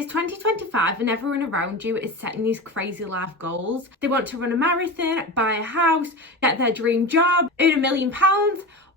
it's 2025 and everyone around you is setting these crazy life goals. They want to run a marathon, buy a house, get their dream job, earn £1 million.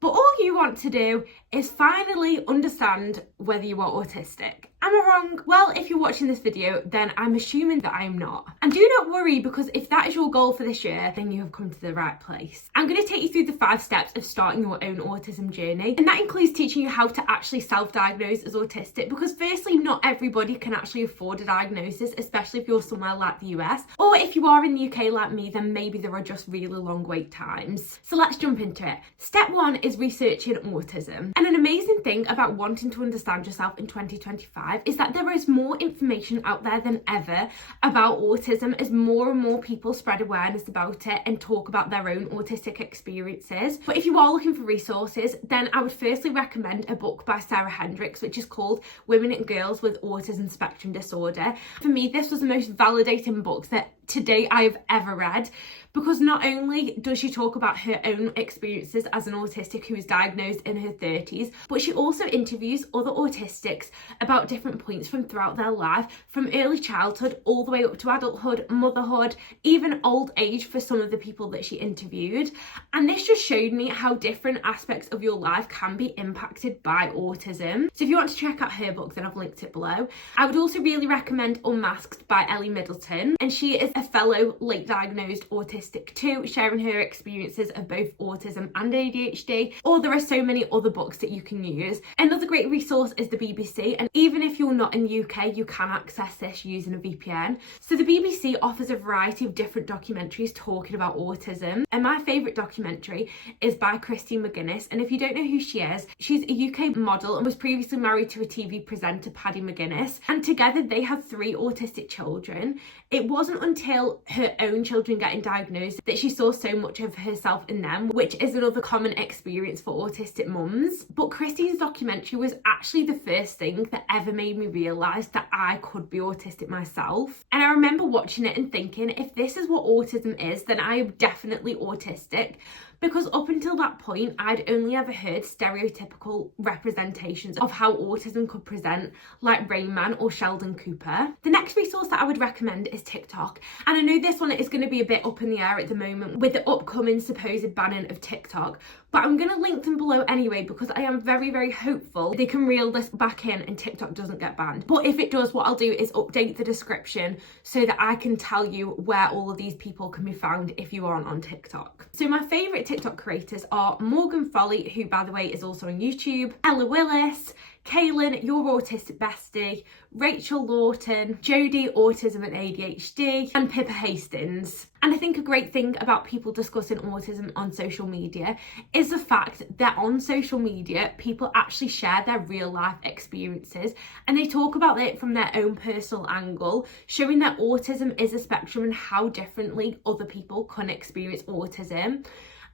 But all you want to do is finally understand whether you are autistic. Am I wrong? Well, if you're watching this video, then I'm assuming that I am not. And do not worry, because if that is your goal for this year, then you have come to the right place. I'm going to take you through the 5 steps of starting your own autism journey. And that includes teaching you how to actually self-diagnose as autistic, because firstly, not everybody can actually afford a diagnosis, especially if you're somewhere like the US. Or if you are in the UK like me, then maybe there are just really long wait times. So let's jump into it. Step 1 is researching autism. And an amazing thing about wanting to understand yourself in 2025 is that there is more information out there than ever about autism, as more and more people spread awareness about it and talk about their own autistic experiences. But if you are looking for resources, then I would firstly recommend a book by Sarah Hendricks, which is called Women and Girls with Autism Spectrum Disorder. For me, this was the most validating book that to date I have ever read, because not only does she talk about her own experiences as an autistic who was diagnosed in her 30s, but she also interviews other autistics about different points from throughout their life, from early childhood all the way up to adulthood, motherhood, even old age for some of the people that she interviewed. And this just showed me how different aspects of your life can be impacted by autism. So if you want to check out her book, then I've linked it below. I would also really recommend Unmasked by Ellie Middleton, and she is a fellow late diagnosed autistic too, sharing her experiences of both autism and ADHD. Or there are so many other books that you can use. Another great resource is the BBC, and even if you're not in the UK, you can access this using a VPN. So the BBC offers a variety of different documentaries talking about autism, and my favourite documentary is by Christine McGuinness. And if you don't know who she is, she's a UK model and was previously married to a TV presenter, Paddy McGuinness, and together they have 3 autistic children. It wasn't until her own children getting diagnosed that she saw so much of herself in them, which is another common experience for autistic mums. But Christine's documentary was actually the first thing that ever made me realise that I could be autistic myself. And I remember watching it and thinking, if this is what autism is, then I am definitely autistic. Because up until that point, I'd only ever heard stereotypical representations of how autism could present, like Rain Man or Sheldon Cooper. The next resource that I would recommend is TikTok. And I know this one is going to be a bit up in the air at the moment with the upcoming supposed banning of TikTok, but I'm going to link them below anyway, because I am very, very hopeful they can reel this back in and TikTok doesn't get banned. But if it does, what I'll do is update the description so that I can tell you where all of these people can be found if you aren't on TikTok. So my favourite TikTok creators are Morgan Foley, who by the way is also on YouTube, Ella Willis, Celyn, Your Autistic Bestie, Rachel Lorton, Jodie, Autism and ADHD, and Pippa Hastings. And I think a great thing about people discussing autism on social media is the fact that on social media, people actually share their real life experiences and they talk about it from their own personal angle, showing that autism is a spectrum and how differently other people can experience autism.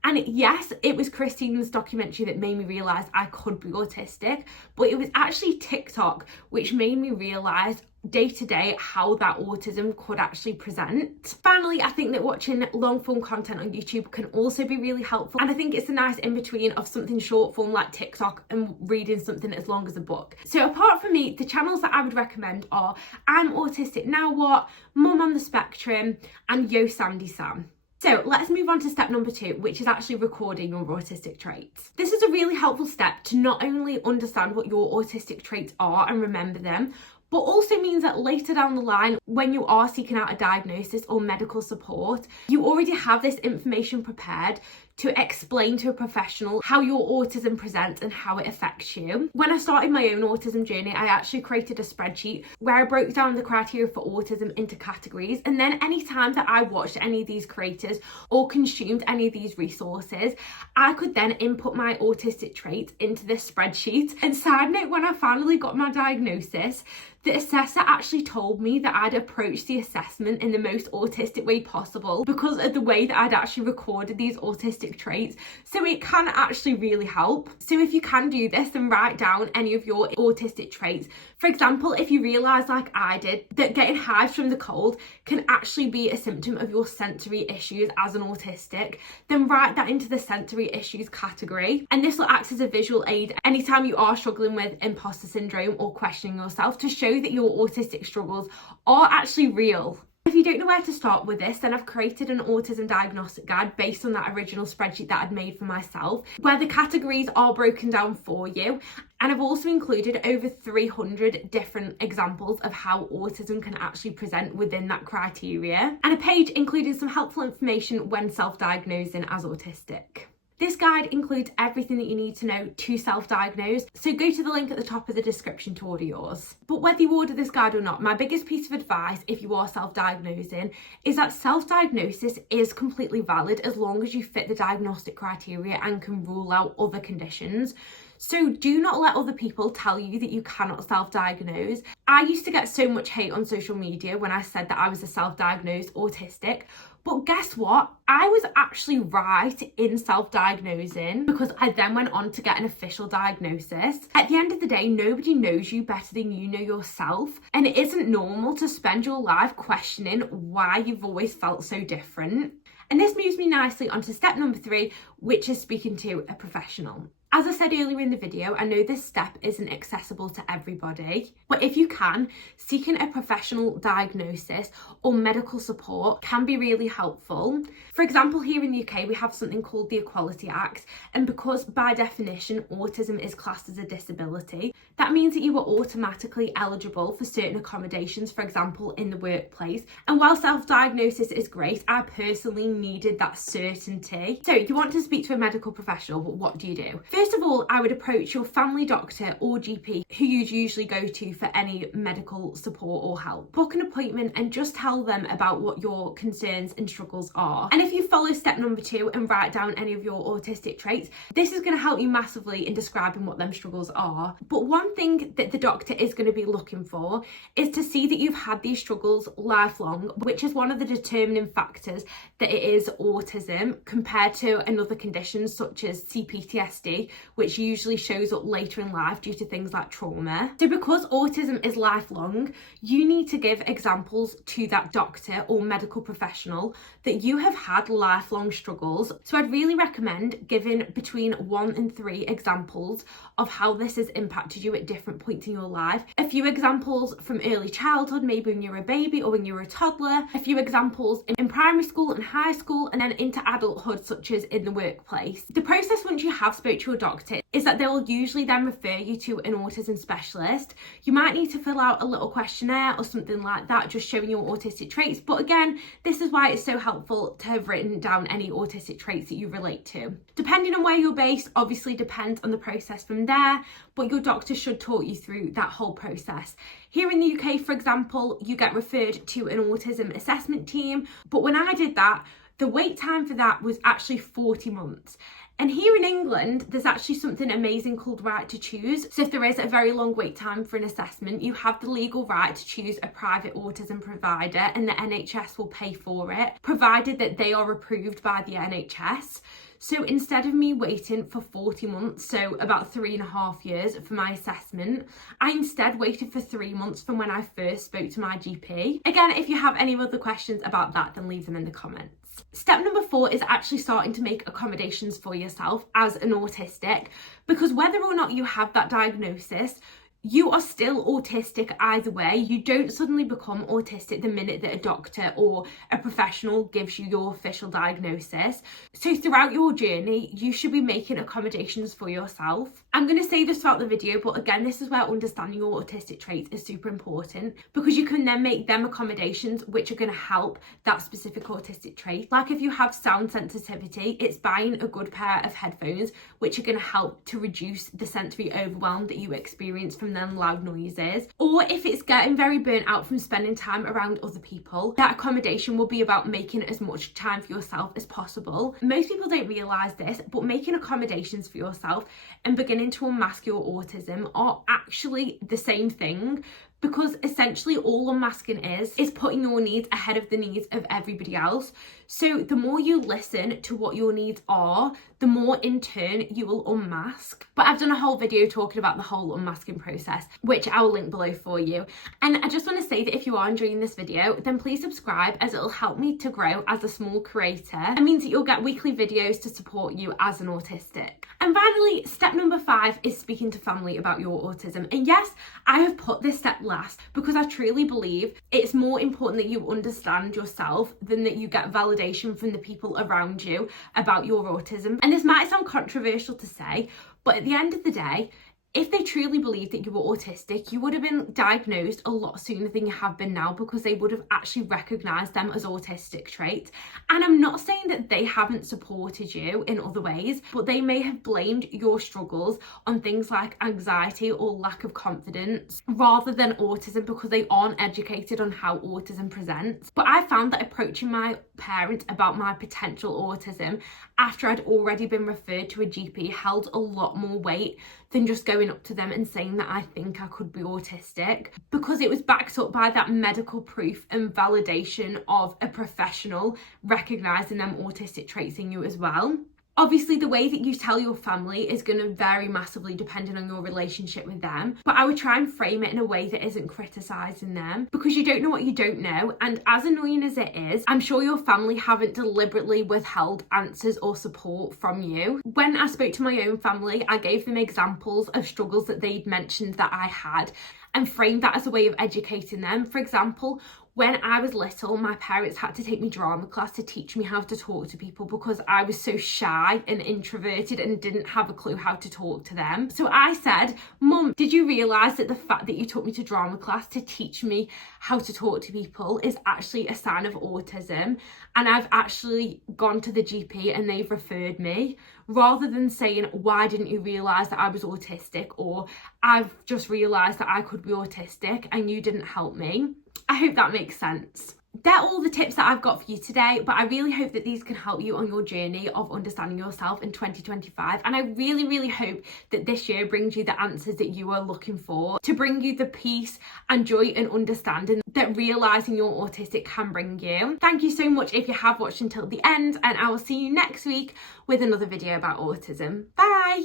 And yes, it was Christine's documentary that made me realise I could be autistic, but it was actually TikTok which made me realise day to day how that autism could actually present. Finally, I think that watching long form content on YouTube can also be really helpful, and I think it's a nice in between of something short form like TikTok and reading something as long as a book. So apart from me, the channels that I would recommend are I'm Autistic Now What, Mum on the Spectrum, and Yo Sandy Sam. So let's move on to step number 2, which is actually recording your autistic traits. This is a really helpful step to not only understand what your autistic traits are and remember them, but also means that later down the line, when you are seeking out a diagnosis or medical support, you already have this information prepared to explain to a professional how your autism presents and how it affects you. When I started my own autism journey, I actually created a spreadsheet where I broke down the criteria for autism into categories, and then anytime that I watched any of these creators or consumed any of these resources, I could then input my autistic traits into this spreadsheet. And side note, when I finally got my diagnosis, the assessor actually told me that I'd approached the assessment in the most autistic way possible because of the way that I'd actually recorded these autistic autistic traits, so it can actually really help. So if you can do this, then write down any of your autistic traits. For example, if you realise, like I did, that getting hives from the cold can actually be a symptom of your sensory issues as an autistic, then write that into the sensory issues category. And this will act as a visual aid anytime you are struggling with imposter syndrome or questioning yourself, to show that your autistic struggles are actually real. If you don't know where to start with this, then I've created an autism diagnostic guide based on that original spreadsheet that I'd made for myself, where the categories are broken down for you. And I've also included over 300 different examples of how autism can actually present within that criteria, and a page including some helpful information when self-diagnosing as autistic. This guide includes everything that you need to know to self-diagnose, so go to the link at the top of the description to order yours. But whether you order this guide or not, my biggest piece of advice if you are self-diagnosing is that self-diagnosis is completely valid as long as you fit the diagnostic criteria and can rule out other conditions. So do not let other people tell you that you cannot self-diagnose. I used to get so much hate on social media when I said that I was a self-diagnosed autistic. But guess what? I was actually right in self-diagnosing, because I then went on to get an official diagnosis. At the end of the day, nobody knows you better than you know yourself. And it isn't normal to spend your life questioning why you've always felt so different. And this moves me nicely onto step number 3, which is speaking to a professional. As I said earlier in the video, I know this step isn't accessible to everybody, but if you can, seeking a professional diagnosis or medical support can be really helpful. For example, here in the UK, we have something called the Equality Act, and because by definition, autism is classed as a disability, that means that you are automatically eligible for certain accommodations, for example, in the workplace. And while self-diagnosis is great, I personally needed that certainty. So you want to speak to a medical professional, but what do you do? First of all, I would approach your family doctor or GP, who you'd usually go to for any medical support or help. Book an appointment and just tell them about what your concerns and struggles are. And if you follow step number 2 and write down any of your autistic traits, this is going to help you massively in describing what them struggles are. But one thing that the doctor is going to be looking for is to see that you've had these struggles lifelong, which is one of the determining factors that it is autism compared to another conditions such as CPTSD, which usually shows up later in life due to things like trauma. So because autism is lifelong, you need to give examples to that doctor or medical professional that you have had lifelong struggles. So I'd really recommend giving between 1 and 3 examples of how this has impacted you at different points in your life. A few examples from early childhood, maybe when you were a baby or when you were a toddler. A few examples in primary school and high school, and then into adulthood, such as in the workplace. The process once you have spoke to your doctor is that they'll usually then refer you to an autism specialist. You might need to fill out a little questionnaire or something like that, just showing your autistic traits. But again, this is why it's so helpful to have written down any autistic traits that you relate to. Depending on where you're based, obviously depends on the process from there, but your doctor should talk you through that whole process. Here in the UK, for example, you get referred to an autism assessment team, but when I did that, the wait time for that was actually 40 months. And here in England, there's actually something amazing called right to choose. So if there is a very long wait time for an assessment, you have the legal right to choose a private autism provider, and the NHS will pay for it, provided that they are approved by the NHS. So instead of me waiting for 40 months, so about 3.5 years for my assessment, I instead waited for 3 months from when I first spoke to my GP. Again, if you have any other questions about that, then leave them in the comments. Step number 4 is actually starting to make accommodations for yourself as an autistic, because whether or not you have that diagnosis, you are still autistic either way. You don't suddenly become autistic the minute that a doctor or a professional gives you your official diagnosis. So throughout your journey, you should be making accommodations for yourself. I'm going to say this throughout the video, but again, this is where understanding your autistic traits is super important, because you can then make them accommodations which are going to help that specific autistic trait. Like if you have sound sensitivity, it's buying a good pair of headphones which are going to help to reduce the sensory overwhelm that you experience from them loud noises. Or if it's getting very burnt out from spending time around other people, that accommodation will be about making as much time for yourself as possible. Most people don't realise this, but making accommodations for yourself and beginning to unmask your autism are actually the same thing, because essentially all unmasking is putting your needs ahead of the needs of everybody else. So the more you listen to what your needs are, the more in turn you will unmask. But I've done a whole video talking about the whole unmasking process, which I will link below for you. And I just want to say that if you are enjoying this video, then please subscribe, as it'll help me to grow as a small creator. It means that you'll get weekly videos to support you as an autistic. And finally, step number 5 is speaking to family about your autism. And yes, I have put this step last because I truly believe it's more important that you understand yourself than that you get validation from the people around you about your autism. And this might sound controversial to say, but at the end of the day, if they truly believed that you were autistic, you would have been diagnosed a lot sooner than you have been now, because they would have actually recognised them as autistic traits. And I'm not saying that they haven't supported you in other ways, but they may have blamed your struggles on things like anxiety or lack of confidence rather than autism, because they aren't educated on how autism presents. But I found that approaching my parents about my potential autism after I'd already been referred to a GP held a lot more weight than just going up to them and saying that I think I could be autistic, because it was backed up by that medical proof and validation of a professional recognising them autistic traits in you as well. Obviously, the way that you tell your family is going to vary massively depending on your relationship with them, but I would try and frame it in a way that isn't criticising them, because you don't know what you don't know. And as annoying as it is, I'm sure your family haven't deliberately withheld answers or support from you. When I spoke to my own family, I gave them examples of struggles that they'd mentioned that I had and framed that as a way of educating them. For example, when I was little, my parents had to take me drama class to teach me how to talk to people because I was so shy and introverted and didn't have a clue how to talk to them. So I said, Mum, did you realise that the fact that you took me to drama class to teach me how to talk to people is actually a sign of autism? And I've actually gone to the GP and they've referred me, rather than saying, why didn't you realise that I was autistic? Or I've just realised that I could be autistic and you didn't help me. I hope that makes sense. They're all the tips that I've got for you today, but I really hope that these can help you on your journey of understanding yourself in 2025. And I really, really hope that this year brings you the answers that you are looking for, to bring you the peace and joy and understanding that realising you're autistic can bring you. Thank you so much if you have watched until the end, and I will see you next week with another video about autism. Bye!